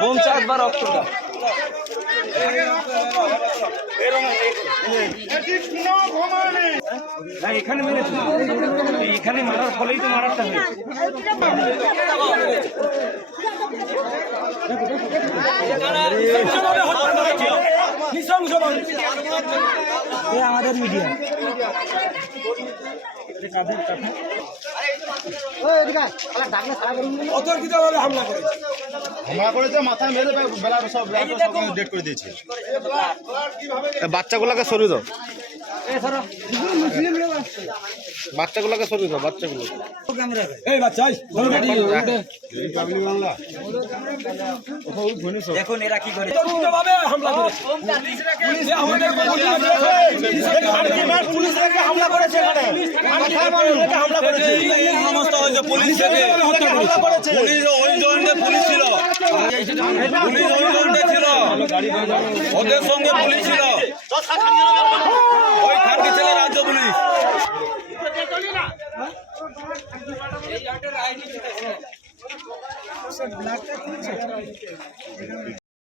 50 বার রক্তটা এখানে মেরেছে, এখানে মারার ফলেই তো মারাটা হয়েছে। আমাদের মিডিয়া হামলা করেছে, মাথায় মেরে বেলা সব ডেট করে দিয়েছে। বাচ্চাগুলোকে সরিয়ে দাও, বাচ্চাগুলোকে সরিয়ে দাও, বাচ্চাগুলো দেখুন এরা কি করে হামলা করেছে, পুলিশ ওই জন্য পুলিশ ছিল, পুলিশ ওই জন্য ছিল, ওদের সঙ্গে পুলিশ ছিল, ওই খানকি ছেলে রাজ্য পুলিশ।